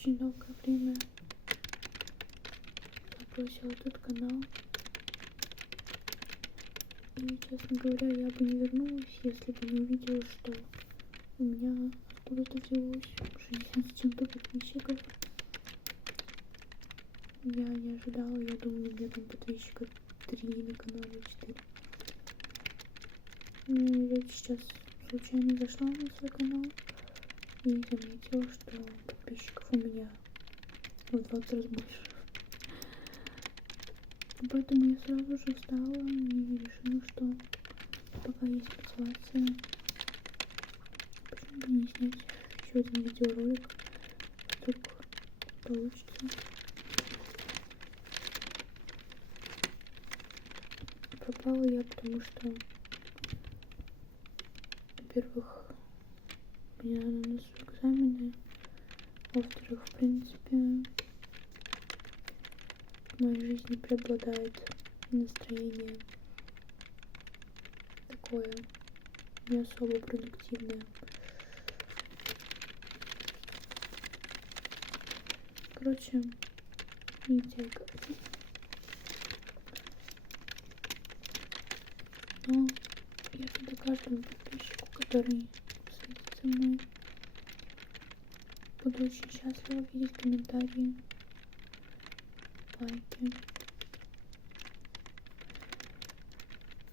очень долгое время забросила этот канал. И, честно говоря, я бы не вернулась, если бы не увидела, что у меня откуда-то взялось 60 с чем-то подписчиков. Я не ожидала, я думала, у меня там подписчика 3 на канале, 4. Ну, я сейчас случайно зашла на свой канал и заметила, что подписчиков у меня в 20 раз больше. Поэтому я сразу же встала и решила, что пока есть мотивация, почему бы не снять еще один видеоролик, вдруг получится. Пропала я, потому что, во-первых, у меня на носу экзамены, во-вторых, в принципе, в моей жизни преобладает настроение такое не особо продуктивное. Короче, лентяйка. Но если каждому подписчику, который следит за мной, буду очень счастлива видеть комментарии, лайки.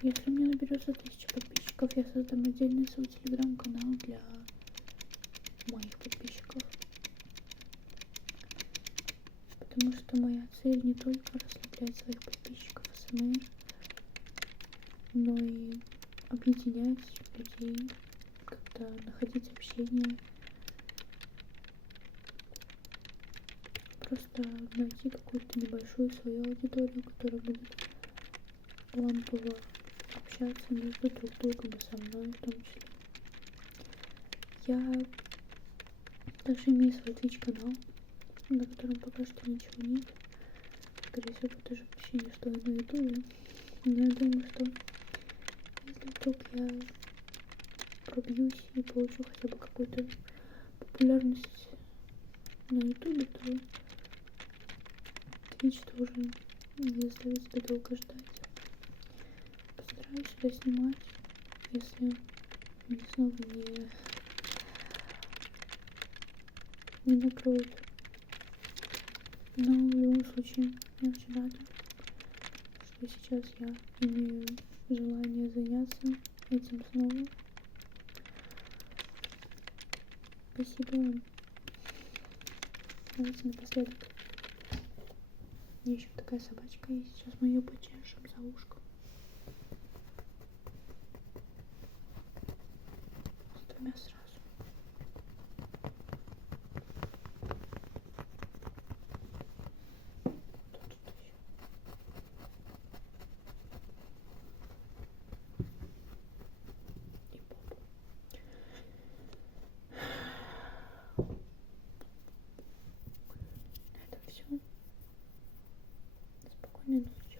Если у меня наберется 1000 подписчиков, я создам отдельный свой телеграм-канал для моих подписчиков. Потому что моя цель не только расслаблять своих подписчиков СМР, но и объединять людей, как-то находить общение, просто найти какую-то небольшую свою аудиторию, которая будет лампово общаться между друг другом и со мной в том числе. Я также имею свой Twitch канал, на котором пока что ничего нет. Скорее всего, тоже ощущение, что я на ютубе. Но я думаю, что если вдруг я пробьюсь и получу хотя бы какую-то популярность на ютубе, то Twitch тоже не заставит себя долго ждать. Постараюсь сюда снимать, если меня снова не накроют. Но в любом случае я очень рада, что сейчас я имею желание заняться этим снова. Спасибо вам. Давайте напоследок. У меня еще такая собачка есть. Сейчас мы ее почешем за ушком. С двумя сразу. Это все. Спокойной ночи.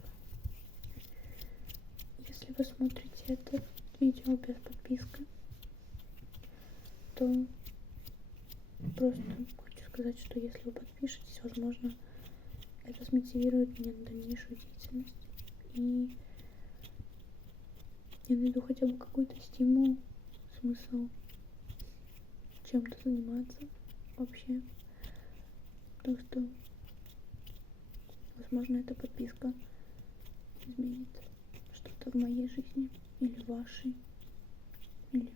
Если вы смотрите это видео без подписки, то просто хочу сказать, что если вы подпишетесь, возможно, это смотивирует меня на дальнейшую деятельность. И я найду хотя бы какой-то стимул, смысл чем-то заниматься вообще. Потому что, возможно, эта подписка изменит что-то в моей жизни или в вашей, или